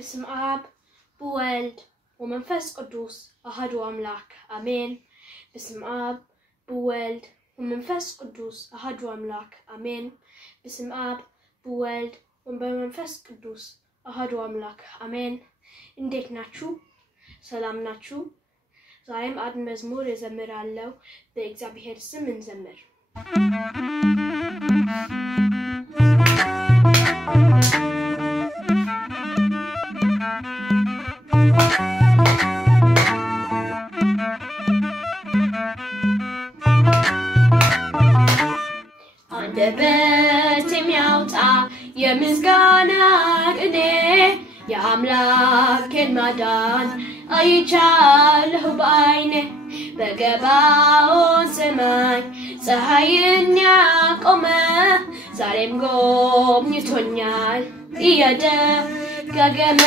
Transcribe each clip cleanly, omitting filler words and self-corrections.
بسم آب بولد ومنفس قدوس أحد أملاك آمين بسم آب بولد ومنفس قدوس أحد أملاك آمين بسم آب بولد ومنفس قدوس أحد أملاك آمين إنديك ناتشو سلام ناتشو زايم آد مزمور يزمر الله بإجابة السم نزمر አንደበቴም ያውጣ የምስጋና ቅኔ የአምላኬን ማዳን አይቻለሁ በዓይኔ በገባኦን ሰማይ ፀሐይን ያቆመ ዛሬም ጎብኝቶኛል እየደጋገመ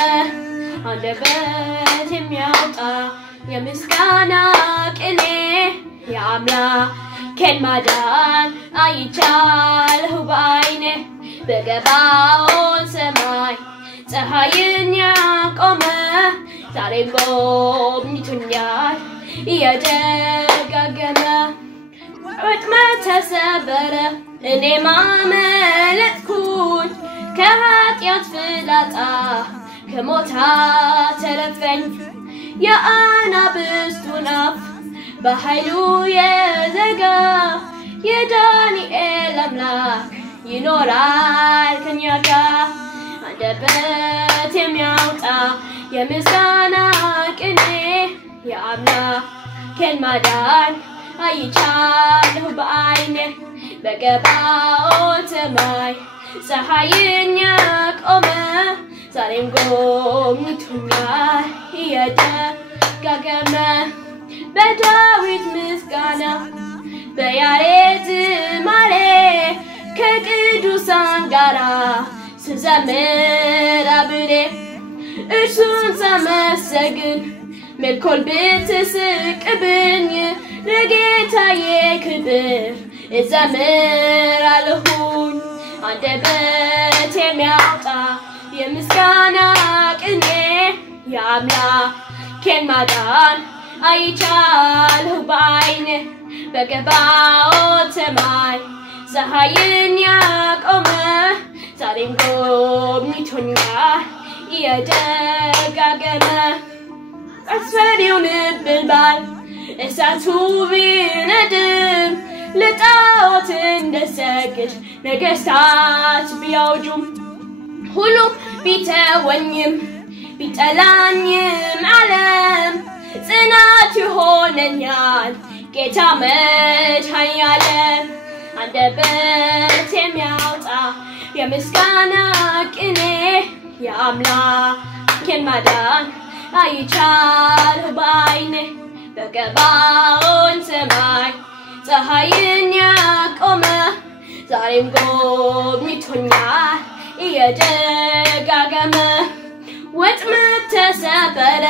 አንደበቴም ያውጣ የምስጋና ቅኔ የአምላኬን ማዳን አይቻለሁ በዓይኔ በገባኦን ሰማይ ፀሐይን ያቆመ ዛሬም ጎብኝቶኛል እየደጋገመ ወጥመድ ተሰበረ እኔም አመለጥኩኝ ከኃጢአት ፍላጻ ከሞት አተረፈኝ የአናብስቱን አፍ በኃይሉ የዘጋ የዳንኤል አምላክ ይኖራል ከእኛ ጋር አንደበት የሚያወጣ የምስጋና ቅኔ የአምላኬን ማዳን አይቻለሁ በዓይኔ በገባኦን ሰማይ ፀሐይን ያቆመ ዛሬም ጎብኝቶኛል እየደጋገመ በዳዊት ምስጋና በያሬድ ዝማሬ ከቅዱሳን ጋራ ስዘምር አብሬ እርሱን ሳመሰግን መልኮል ብትስቅብኝ ለጌታዬ ክብር እዘምራለሁኝ አንደበት የሚያወጣ የምስጋና ቅኔ የአምላኬን ማዳን አይቻለሁ በዓይኔ በገባኦን ሰማይ ፀሐይን ያቆመ ዛሬም ጎብኝቶኛል እየደጋገመ አስፈሪው ነበልባል እሳቱ ቢነድም ለጣዖት እንደሰግድ ነገሥታት ቢያውጁም ሁሉም ቢተወኝም ቢጠላኝም ዓለም ጽናት ይሆነኛል ጌታ መድኃኔዓለ አንደበት የሚያወጣ የምስጋና ቅኔ የአምላኬን ማዳን አይቻለሁ በዓይኔ በገባኦን ሰማይ ፀሐይን ያቆመ ዛሬም ጎብኝቶኛል እየደጋገመ ወጥመድ ተሰበረ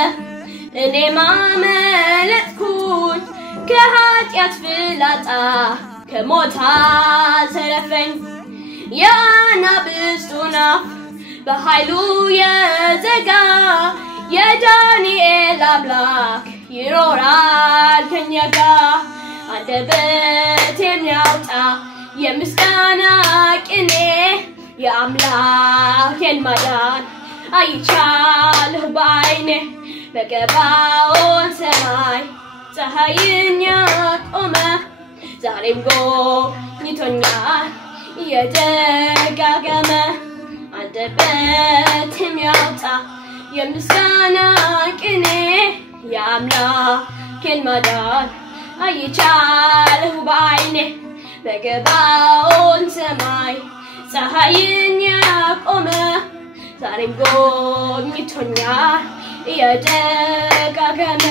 እኔም አመለጥኩኝ ከኃጢአት ፍላጻ ከሞት አተረፈኝ የአናብስቱን አፍ በኃይሉ የዘጋ የዳንኤል አምላክ ይኖራል ከእኛ ጋር አንደበት የሚያወጣ የምስጋና ቅኔ የአምላኬን ማዳን አይቻለሁ በዓይኔ በገባኦን ሰማይ ፀሐይን ያቆመ ዛሬም ጎብኝቶኛል እየደጋገመ አንደበት የሚያወጣ የምስጋና ቅኔ የአምላኬን ማዳን አይቻለሁ በዓይኔ በገባኦን ሰማይ ፀሐይን ያቆመ ዛሬም ጎብኝቶኛል እየደጋገመ